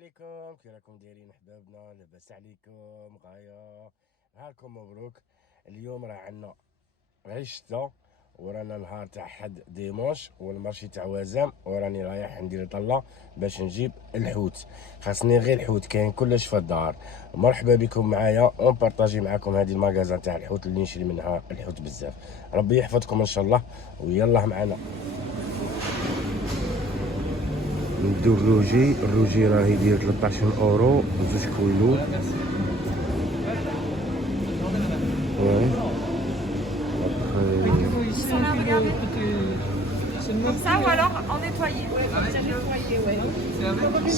عليكم، كي راكم دايرين احبابنا؟ لاباس عليكم؟ غاية هاكم مبروك. اليوم راه عندنا غير الشتا، ورانا نهار تاع حد ديمونش والمارشي تاع وازام، وراني رايح ندير طله باش نجيب الحوت. خاصني غير الحوت، كاين كلش في الدار. مرحبا بكم معايا ونبارطاجي معاكم هذه المغازان تاع الحوت اللي نشري منها الحوت بزاف. ربي يحفظكم ان شاء الله، ويلا معنا ندو الروجي راه يدير 13 اورو 2 كيلو. Ouais. Comme ça ou alors en nettoyé.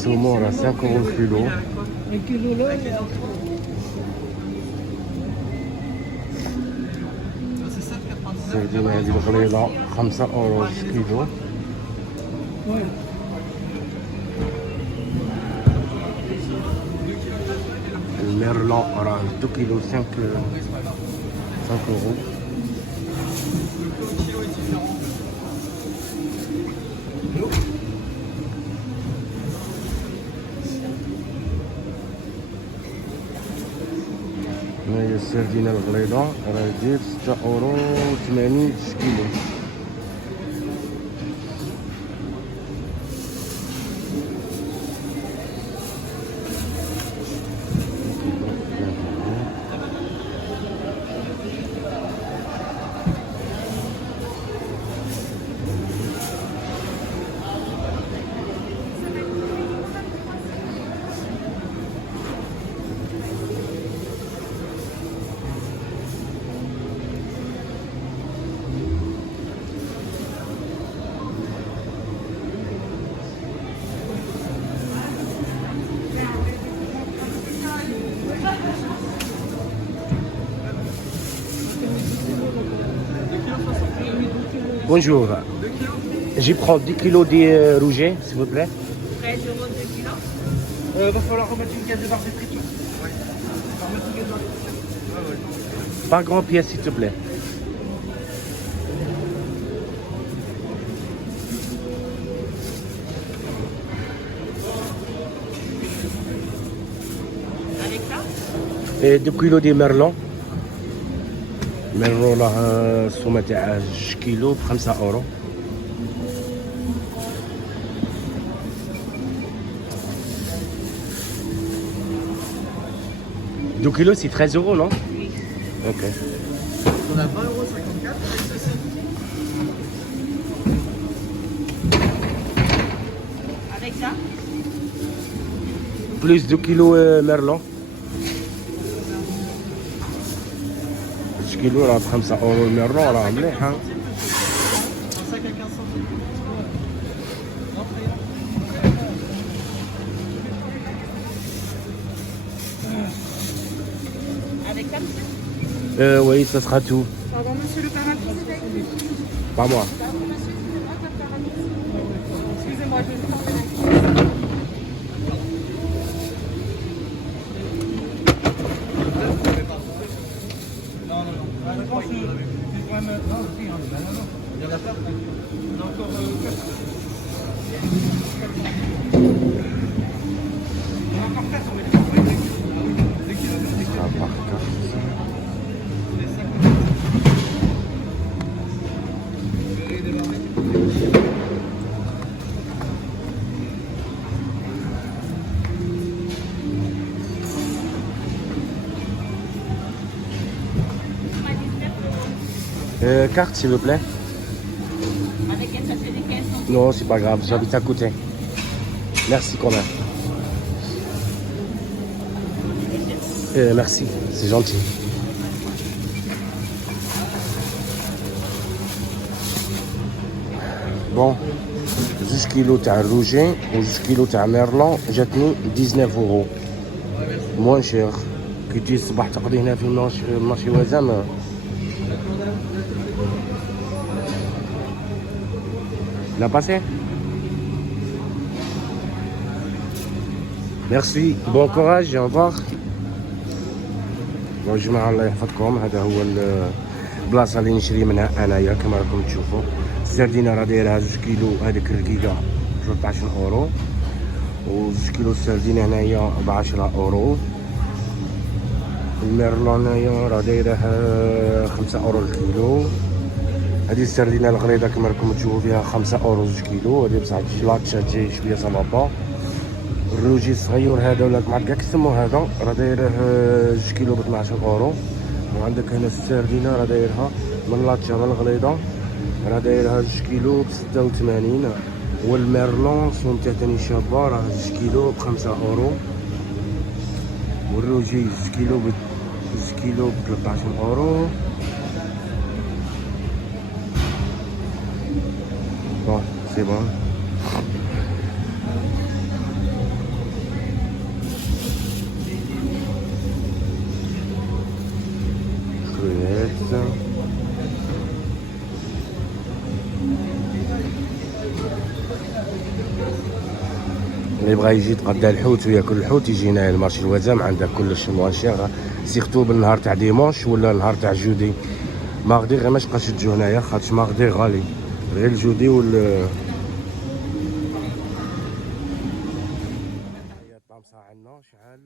Saumon à 5 euros le kilo. Le kilo là, سردينة هذه الغليظة 5 اورو كيلو. الميرلون راه 2 كيلو 5 اورو. هنايا السردينة الغليظة راه يدير 6 اورو 80 كيلو. Bonjour, j'y prends 10 kilos de rouget, s'il vous plaît. 13 euros 2 kilos. va falloir remettre une pièce de barre de friture. Par grand pièce, s'il te plaît. Avec ça Et 2 kilos de merlon. merlon راه السومة تاعها 2 كيلو ب 5 اورو. Deux kilos, c'est 13 euros, non? Oui. Ok. On a 20,54 € avec ceci. Avec ça Plus 2 kilos merlon. 2 كيلو راه ب 5 اورو. الميرلون راه مليحة. 5 à 15 centimes. Avec ça, monsieur Oui, ça sera tout. Pardon, monsieur, le paralyse est avec lui. Pas moi. Pardon, monsieur, excusez-moi, le paralyse. Excusez-moi, je vais le prendre. Non. Je pense que c'est quand même. Non, si, non. Il y en a pas. On a encore 4. On a encore 4, on va dire. 2 kilos, 2 kilos. Ah, par contre. Carte, s'il vous plaît. Avec un sachet de 15 centimes. Non, c'est pas grave, j'habite à côté. Merci quand même. Merci, c'est gentil. Bon, 12 kilos تاع الروجين و 2 كيلو تاع ميرلون جاتني 19 اورو. موان شير. كي تجي الصباح تقضي هنا في مارشي وازام. La passé. Merci, bon courage et au revoir. bon جماعة الله يحفظكم. هذا هو البلاصة اللي نشري منها انايا كما راكم تشوفوا. السردينة راه دايرها 2 كيلو، هذيك الرقيقة 13 اورو. و2 كيلو السردين هنايا ب10 اورو. الميرلون هنايا راه دايره 5 اورو الكيلو. هذه السردينه الغليظه كما راكم تشوفوا فيها 5 اورو 2 كيلو. هذه بصح لاتشا جاي شويه صلابه. الروجي الصغير هذا ولا ما عرفت كاع كيسمو هذا راه دايره 2 كيلو ب 12 اورو. وعندك هنا السردينه راه دايرها من لاتشا من الغليظه راه دايرها 2 كيلو ب 86. والميرلون سمتها تاني شابه راه 2 كيلو ب 5 اورو. والروجي 2 كيلو ب 13 اورو. بون سي بون. شويات اللي بغا يجي يتغدى الحوت وياكل الحوت يجي هنايا المارشي الوزام. عندك كلش مواشير سيرتو بالنهار تاع ديمونش ولا النهار تاع جودي. ماغدي غير ما تبقاش تجو هنايا خاطش ماغدي غالي، غير الجودي وال الطامسة عندنا شحال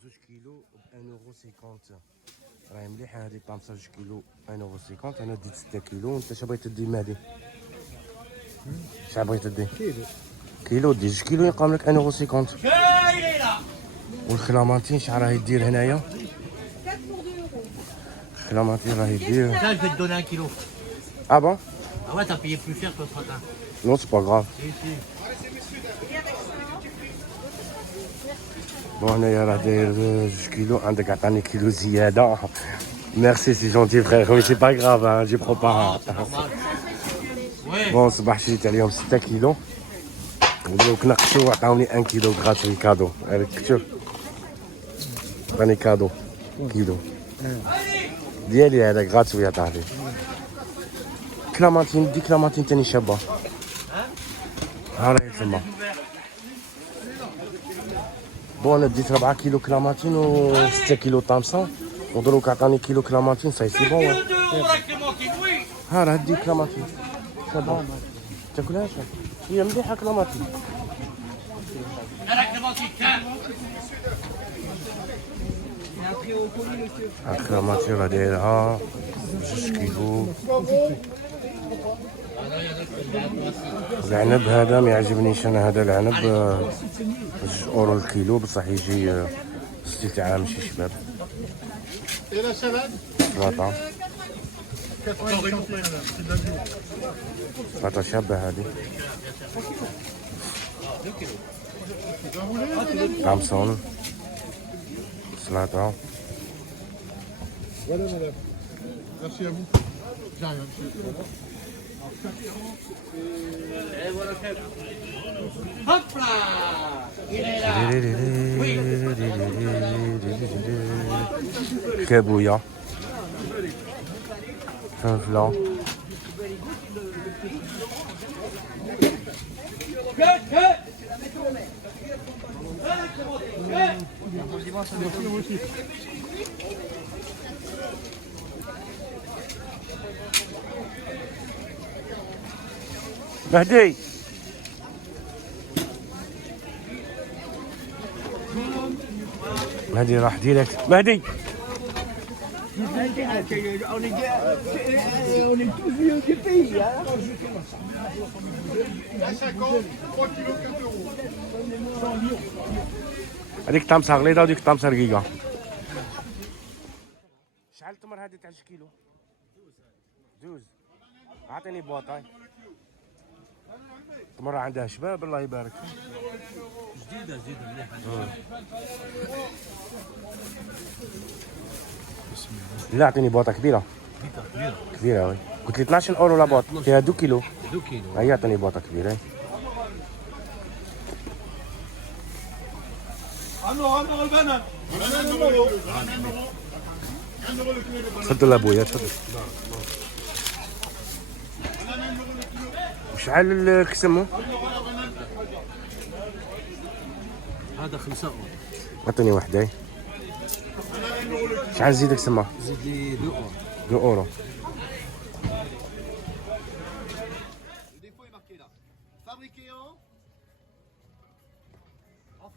2 كيلو ب 1.50€. راهي مليحة هذه الطامسة 2 كيلو 1.50€. أنا ديت 6 كيلو. أنت شا بغيت دي مهدي؟ شحال بغيت دي؟ كيلو دي 2 كيلو يقام لك 1.50€. والكلامانتين شحال راهي دير هنايا؟ الكلامانتين راهي دير. Ça, je vais te donner 1 kilo. Ah bon? Ah ouais, t'as payé plus cher que ce matin. Non, c'est pas grave. Si, si. بون هنايا راه داير 2 كيلو. عندك عطاني كيلو زيادة. ميرسي سي جونتي فخير. وي سي با غراف جي برو با. Ouais. بون صباح شريت عليهم 6 كيلو ودروك نقصوا وعطاوني 1 كيلو غراتوي كادو. هذاك شوف عطاني كادو كيلو ديالي هذا غراتوي عطاني. كلامانتين دي كلامانتين تاني شابة. ها راهي تما. بون ديت 4 كيلو كلامانتين و 6 كيلو طامسة ودروك عطاني كيلو كلامانتين ساي سي بون. ها راه دي كلامانتين شابة تاكلهاش هي مليحة كلامانتين. كلامانتين راه دايرها 2 كيلو. العنب هذا ما يعجبنيش انا. هذا العنب 2 اورو الكيلو بصح يجي ستيل تاع ماشي شباب. سلطة سلطة شابة هذه. طامسون سلطة. Voilà madame. Merci à vous. J'arrive, monsieur. Et voilà, chef. Hop là. Il est là. كابويا فلفلة. مهدي مهدي راح ديريكت. مهدي On est tous vieux du pays, hein. À 50, 3 kilos 4 €. هذيك طامسة غليظة وديك طامسة رقيقة. شحال التمر هذه تاع 2 كيلو؟ 12. اعطيني بواطاي. التمر عندها شباب الله يبارك. جديدة مليحة. لا اعطيني بواطة كبيرة. كبيرة وي. قلت لي 12 اورو لا بواط فيها 2 كيلو. 2 كيلو. هيا اعطيني بواطة كبيرة. تفضل ابويا تفضل. وشحال الكسمو؟ هذا 5 اورو. اعطيني وحدة. شحال نزيدك سما؟ زيد لي 2 اورو. 2 اورو.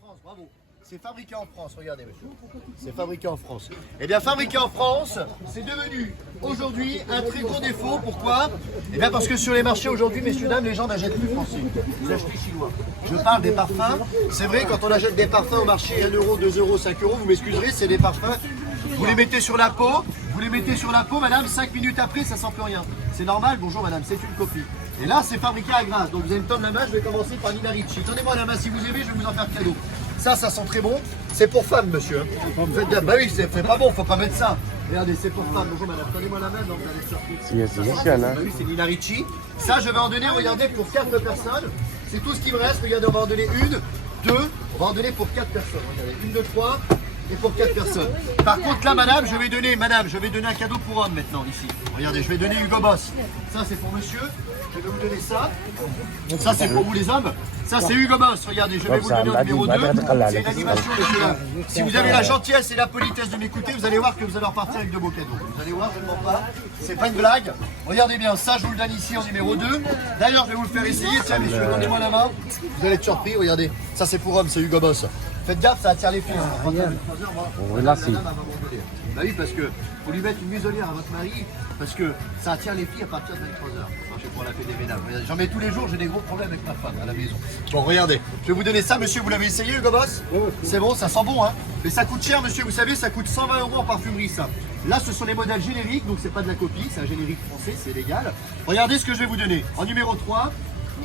France, bravo. C'est fabriqué en France, regardez monsieur. C'est fabriqué en France. Eh bien fabriqué en France, c'est devenu aujourd'hui un très gros défaut. Pourquoi? Eh bien parce que sur les marchés aujourd'hui, messieurs, dames, les gens n'achètent plus français. Vous achetez chinois. Je parle des parfums. C'est vrai, quand on achète des parfums au marché 1 euro, 2 euros, 5 euros, vous m'excuserez, c'est des parfums. Vous les mettez sur la peau, madame, 5 minutes après, ça sent plus rien. C'est normal, bonjour madame, c'est une copie. Et là, c'est fabriqué à Grasse. Donc vous allez me tendre la main, je vais commencer par Nina Ricci. Tendez-moi la main si vous aimez, je vais vous en faire cadeau. Ça sent très bon. C'est pour femme, monsieur. Faites bien. Bah oui, c'est pas bon, faut pas mettre ça. Regardez, c'est pour femme. Bonjour madame, tendez-moi la main, donc vous allez sortir. Bah oui, c'est Nina Ricci. Ça, je vais en donner, regardez, pour 4 personnes. C'est tout ce qui me reste. Regardez, on va en donner 1, 2. On va en donner pour 4 personnes. Regardez, 1, 2, 3. Et pour 4 personnes. Par contre là madame, je vais donner un cadeau pour homme maintenant ici. Regardez, je vais donner Hugo Boss. Ça c'est pour monsieur. Je vais vous donner ça. Ça c'est pour vous les hommes. Ça c'est Hugo Boss. Regardez, je vais vous donner au numéro 2. C'est une animation monsieur là. Si vous avez la gentillesse et la politesse de m'écouter, vous allez voir que vous allez repartir avec de beaux cadeaux. Vous allez voir, je ne mens pas. C'est pas une blague. Regardez bien, ça je vous le donne ici en numéro 2. D'ailleurs, je vais vous le faire essayer. Tiens messieurs, donnez-moi la main. Vous allez être surpris, regardez. Ça c'est pour homme, c'est Hugo Boss. Faites gaffe, ça attire les filles. Bah oui, parce que faut lui mettre une muselière à votre mari, parce que ça attire les filles à partir de 23h. Je vais pour la paix des ménages. J'en mets tous les jours, j'ai des gros problèmes avec ma femme à la maison. Bon, regardez, je vais vous donner ça, monsieur. Vous l'avez essayé, Hugo Boss? C'est bon, ça sent bon, hein. Mais ça coûte cher, monsieur. Vous savez, ça coûte 120 € en parfumerie, ça. Là, ce sont les modèles génériques, donc c'est pas de la copie, c'est un générique français, c'est légal. Regardez ce que je vais vous donner. En numéro 3,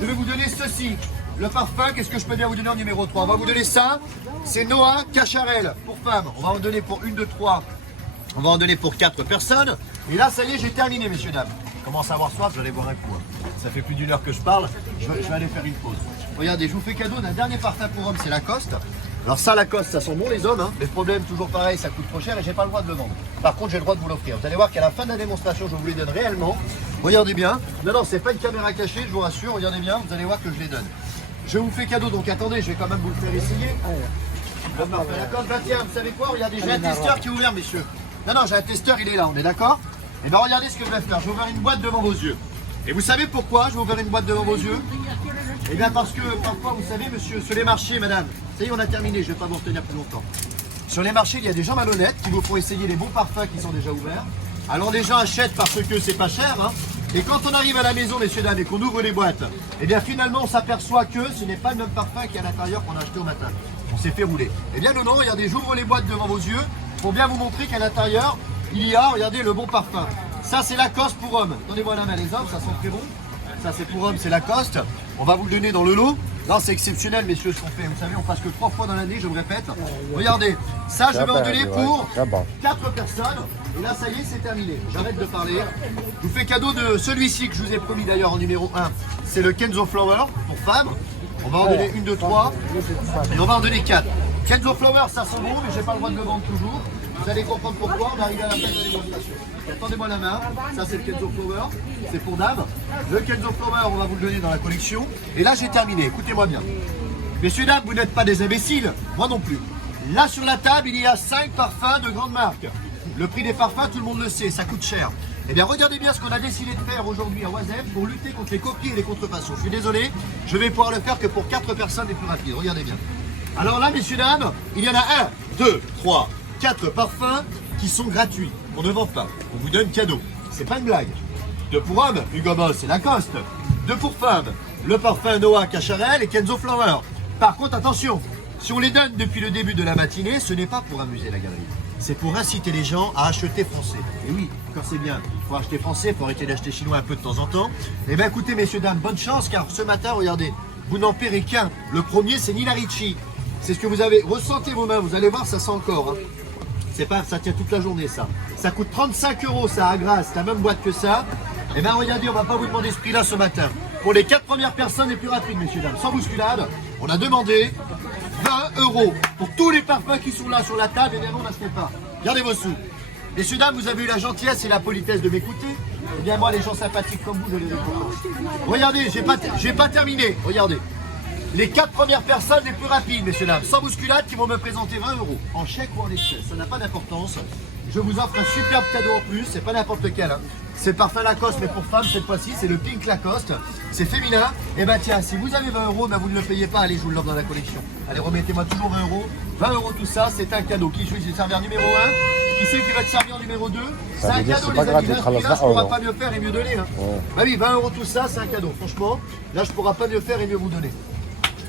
je vais vous donner ceci. Le parfum, qu'est-ce que je peux bien vous donner en numéro 3? On va vous donner ça, c'est Noah Cacharel pour femme. On va en donner pour 1, 2, 3. On va en donner pour 4 personnes. Et là, ça y est, j'ai terminé, messieurs, dames. Je commence à avoir soif, je vais aller boire un coup. Ça fait plus d'1 heure que je parle, je vais aller faire une pause. Regardez, je vous fais cadeau d'un dernier parfum pour homme, c'est Lacoste. Alors ça, Lacoste, ça sent bon les hommes, hein. Mais le problème, toujours pareil, ça coûte trop cher et j'ai pas le droit de le vendre. Par contre, j'ai le droit de vous l'offrir. Vous allez voir qu'à la fin de la démonstration, je vous les donne réellement. Regardez bien. Non, c'est pas une caméra cachée, je vous rassure. Regardez bien, vous allez voir que je les donne. Je vous fais cadeau, donc attendez, je vais quand même vous le faire essayer. D'accord, bah tiens, vous savez quoi? Regardez, j'ai un testeur qui est ouvert, messieurs. Non, j'ai un testeur, il est là, on est d'accord? Et bien regardez ce que je vais faire, je vais ouvrir une boîte devant vos yeux. Et vous savez pourquoi je vais ouvrir une boîte devant vos yeux? Eh bien parce que parfois, vous savez, monsieur, sur les marchés, madame, ça y est, on a terminé, je ne vais pas vous retenir plus longtemps. Sur les marchés, il y a des gens malhonnêtes qui vous font essayer les bons parfums qui sont déjà ouverts. Alors les gens achètent parce que c'est pas cher, hein. Et quand on arrive à la maison, messieurs, dames, et qu'on ouvre les boîtes, eh bien finalement on s'aperçoit que ce n'est pas le même parfum qu'il y a à l'intérieur qu'on a acheté au matin. On s'est fait rouler. Eh bien non, regardez, j'ouvre les boîtes devant vos yeux pour bien vous montrer qu'à l'intérieur, il y a, regardez, le bon parfum. Ça c'est Lacoste pour homme. Donnez-moi la main les hommes, ça sent très bon. Ça c'est pour homme, c'est Lacoste. On va vous le donner dans le lot. Non, c'est exceptionnel, messieurs, ce qu'on fait. Vous savez, on passe que 3 fois dans l'année, je me répète. Regardez, ça je vais en donner pour 4 personnes. Et là, ça y est, c'est terminé. J'arrête de parler. Je vous fais cadeau de celui-ci que je vous ai promis d'ailleurs en numéro 1. C'est le Kenzo Flower pour femmes. On va en donner 1, 2, 3. Et on va en donner 4. Kenzo Flower, ça sent bon, mais j'ai pas le droit de le vendre toujours. Vous allez comprendre pourquoi, on arrive à la fin de la démonstration. Attendez-moi la main, ça c'est le Kenzo Flower, c'est pour dame. Le Kenzo Flower, on va vous le donner dans la collection. Et là j'ai terminé, écoutez-moi bien. Messieurs, dames, vous n'êtes pas des imbéciles, moi non plus. Là sur la table, il y a 5 parfums de grande marque. Le prix des parfums, tout le monde le sait, ça coûte cher. Eh bien regardez bien ce qu'on a décidé de faire aujourd'hui à Oisem pour lutter contre les copies et les contrefaçons. Je suis désolé, je vais pouvoir le faire que pour 4 personnes les plus rapides, regardez bien. Alors là, messieurs, dames, il y en a 1, 2, 3, 4 parfums qui sont gratuits. On ne vend pas. On vous donne cadeau. C'est pas une blague. 2 pour homme, Hugo Boss et Lacoste. 2 pour femme, le parfum Noah Cacharel et Kenzo Flower. Par contre, attention, si on les donne depuis le début de la matinée, ce n'est pas pour amuser la galerie. C'est pour inciter les gens à acheter français. Et oui, quand c'est bien, il faut acheter français, il faut arrêter d'acheter chinois un peu de temps en temps. Eh bien écoutez, messieurs, dames, bonne chance, car ce matin, regardez, vous n'en paierez qu'un. Le premier, c'est Nina Ricci. C'est ce que vous avez. Ressentez vos mains, vous allez voir, ça sent encore. Hein. C'est pas, ça tient toute la journée, ça. Ça coûte 35 €, ça, à Grasse, c'est la même boîte que ça. Eh bien, regardez, on va pas vous demander ce prix-là ce matin. Pour les 4 premières personnes les plus rapides, messieurs, dames, sans bousculade, on a demandé 20 € pour tous les parfums qui sont là sur la table. Et bien, non, on ne se fait pas. Gardez vos sous. Messieurs, dames, vous avez eu la gentillesse et la politesse de m'écouter. Eh bien, moi, les gens sympathiques comme vous, je les récompense. Regardez, j'ai pas terminé. Regardez. Les 4 premières personnes les plus rapides, messieurs, dames, sans bousculade, qui vont me présenter 20 € en chèque ou en espèces. Ça n'a pas d'importance. Je vous offre un superbe cadeau en plus, c'est pas n'importe lequel. Hein. C'est le parfum Lacoste, mais pour femmes cette fois-ci, c'est le Pink Lacoste. C'est féminin. Et ben tiens, si vous avez 20 €, ben vous ne le payez pas. Allez, je vous l'offre dans la collection. Allez, remettez-moi toujours 20 €. 20 € tout ça, c'est un cadeau. Qui choisit le serveur numéro 1? Qui c'est qui va te servir numéro 2? C'est un veut dire cadeau, c'est les pas amis. gratuit, Là, خلاص je لا pourra أولو. pas mieux faire et mieux donner. Hein. Ouais. Bah oui, 20 € tout ça, c'est un cadeau. Franchement, là, je pourra pas mieux faire et mieux vous donner.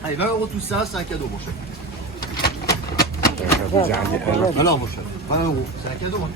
Allez, 20 € tout ça, c'est un cadeau, mon chef. هذا جا عندي انا Alors, mon chef, 20 €. C'est un cadeau. Hein.